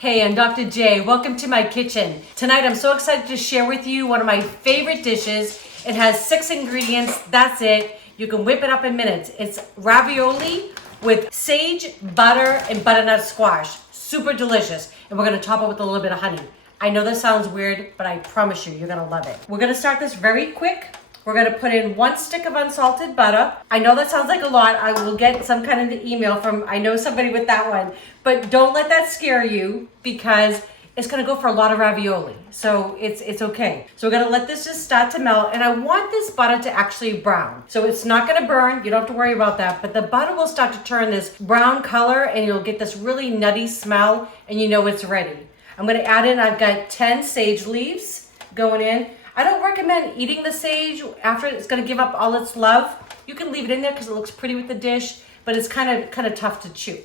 Hey, I'm Dr. J. Welcome to my kitchen. Tonight I'm so excited to share with you one of my favorite dishes. It has 6 ingredients, that's it. You can whip it up in minutes. It's ravioli with sage, butter, and butternut squash. Super delicious. And we're gonna top it with a little bit of honey. I know this sounds weird, but I promise you, you're gonna love it. We're gonna start this very quick. We're gonna put in 1 stick of unsalted butter. I know that sounds like a lot. I will get some kind of email from, I know somebody with that one, but don't let that scare you because it's gonna go for a lot of ravioli. So it's okay. So we're gonna let this just start to melt, and I want this butter to actually brown. So it's not gonna burn, you don't have to worry about that, but the butter will start to turn this brown color and you'll get this really nutty smell and you know it's ready. I'm gonna add in, I've got 10 sage leaves going in. I don't recommend eating the sage after it's gonna give up all its love. You can leave it in there because it looks pretty with the dish, but it's kind of tough to chew.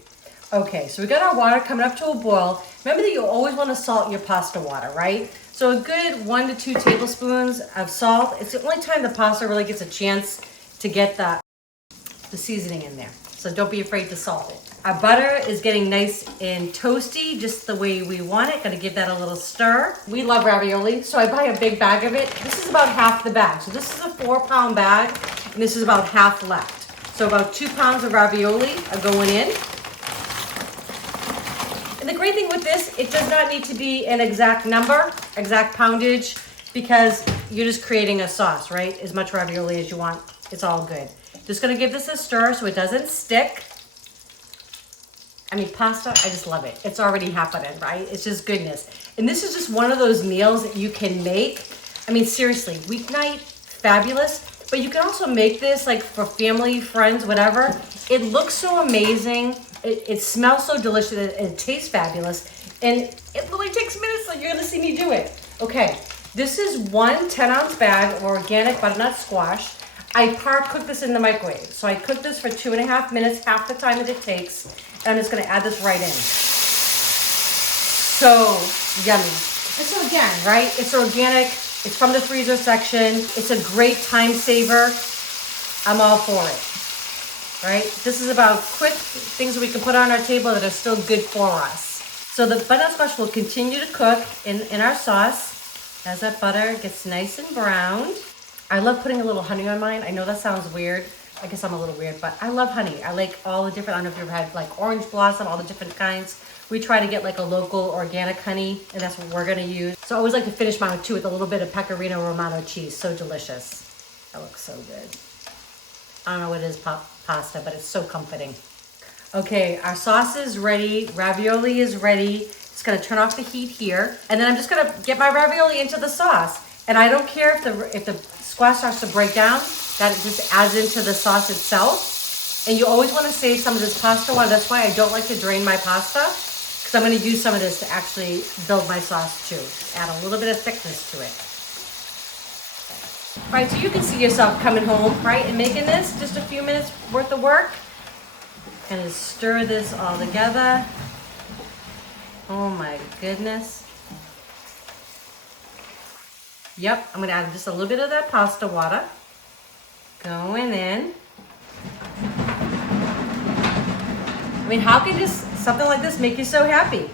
Okay, so we got our water coming up to a boil. Remember that you always want to salt your pasta water, right? So a good 1 to 2 tablespoons of salt. It's the only time the pasta really gets a chance to get the seasoning in there. So don't be afraid to salt it. Our butter is getting nice and toasty, just the way we want it. Gonna give that a little stir. We love ravioli, so I buy a big bag of it. This is about half the bag. So this is a 4-pound bag, and this is about half left. So about 2 pounds of ravioli are going in. And the great thing with this, it does not need to be an exact number, exact poundage, because you're just creating a sauce, right? As much ravioli as you want, it's all good. Just gonna give this a stir so it doesn't stick. I mean, pasta, I just love it. It's already happening, right? It's just goodness. And this is just one of those meals that you can make. I mean, seriously, weeknight, fabulous. But you can also make this like for family, friends, whatever. It looks so amazing. It smells so delicious and it tastes fabulous. And it literally takes minutes, so you're gonna see me do it. Okay, this is 1 10-ounce bag of organic butternut squash. I cook this in the microwave. So I cook this for 2.5 minutes, half the time that it takes. And I'm just gonna add this right in. So yummy. And so again, right, it's organic, it's from the freezer section, it's a great time saver. I'm all for it, right? This is about quick things that we can put on our table that are still good for us. So the butternut squash will continue to cook in our sauce as that butter gets nice and browned. I love putting a little honey on mine. I know that sounds weird. I guess I'm a little weird, but I love honey. I like all the different, I don't know if you've ever had like orange blossom, all the different kinds. We try to get like a local organic honey, and that's what we're gonna use. So I always like to finish mine too with a little bit of Pecorino Romano cheese. So delicious. That looks so good. I don't know what it is, pasta, but it's so comforting. Okay, our sauce is ready. Ravioli is ready. Just gonna turn off the heat here. And then I'm just gonna get my ravioli into the sauce. And I don't care if the squash starts to break down, that it just adds into the sauce itself. And you always want to save some of this pasta water. That's why I don't like to drain my pasta, because I'm going to use some of this to actually build my sauce too. Add a little bit of thickness to it. Okay. Right, so you can see yourself coming home, right, and making this just a few minutes worth of work. And stir this all together. Oh my goodness. Yep, I'm gonna add just a little bit of that pasta water. Going in. I mean, how can just something like this make you so happy?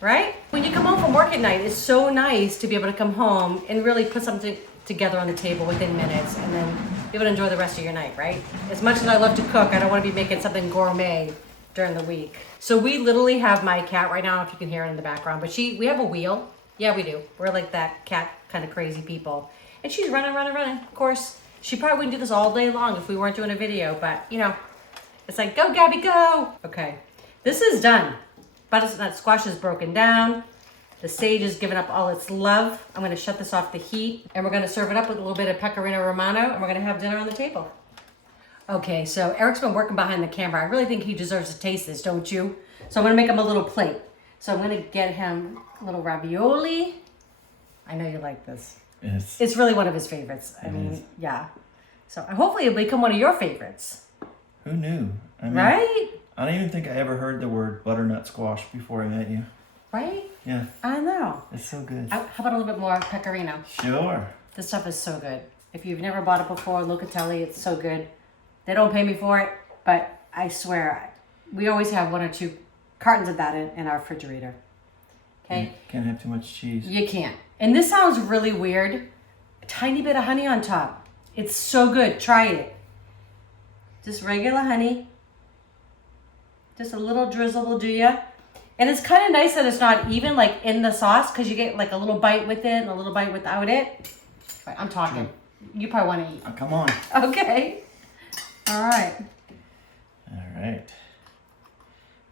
Right? When you come home from work at night, it's so nice to be able to come home and really put something together on the table within minutes and then be able to enjoy the rest of your night, right? As much as I love to cook, I don't want to be making something gourmet during the week. So we literally have my cat right now, I don't know if you can hear it in the background, but we have a wheel. Yeah, we do. We're like that cat kind of crazy people. And she's running. Of course, she probably wouldn't do this all day long if we weren't doing a video, but you know, it's like, go Gabby, go. Okay, this is done. Butternut squash is broken down. The sage is giving up all its love. I'm gonna shut this off the heat and we're gonna serve it up with a little bit of Pecorino Romano and we're gonna have dinner on the table. Okay, so Eric's been working behind the camera. I really think he deserves to taste this, don't you? So I'm gonna make him a little plate. So I'm gonna get him a little ravioli. I know you like this. Yes. It's really one of his favorites. I mean, yeah. So hopefully it'll become one of your favorites. Who knew? I mean, right? I don't even think I ever heard the word butternut squash before I met you. Right? Yeah. I know. It's so good. How about a little bit more pecorino? Sure. This stuff is so good. If you've never bought it before, Locatelli, it's so good. They don't pay me for it, but I swear, we always have 1 or 2 cartons of that in our refrigerator. Okay? Can't have too much cheese. You can't. And this sounds really weird. A tiny bit of honey on top. It's so good. Try it. Just regular honey. Just a little drizzle will do ya. And it's kind of nice that it's not even like in the sauce because you get like a little bite with it and a little bite without it. Right, I'm talking. You probably want to eat. Oh, come on. Okay. All right. All right.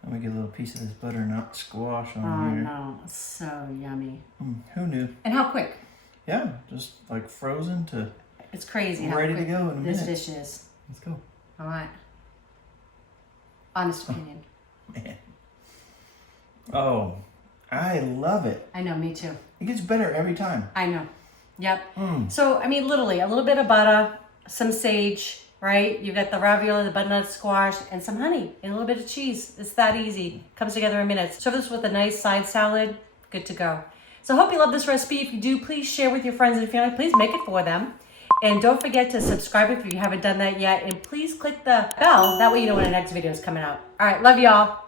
Let me get a little piece of this butternut squash on Oh here. no, it's so yummy. Who knew? And how quick? Yeah, just like frozen to It's crazy how ready quick to go in a this minute. dish is. Let's go. All right. Honest opinion. Man. Oh, I love it. I know, me too. It gets better every time. I know. Yep. Mm. So, I mean, literally, a little bit of butter, some sage, right? You've got the ravioli, the butternut squash, and some honey, and a little bit of cheese. It's that easy. Comes together in minutes. Serve this with a nice side salad. Good to go. So I hope you love this recipe. If you do, please share with your friends and family. Please make it for them. And don't forget to subscribe if you haven't done that yet. And please click the bell. That way you know when the next video is coming out. All right. Love y'all.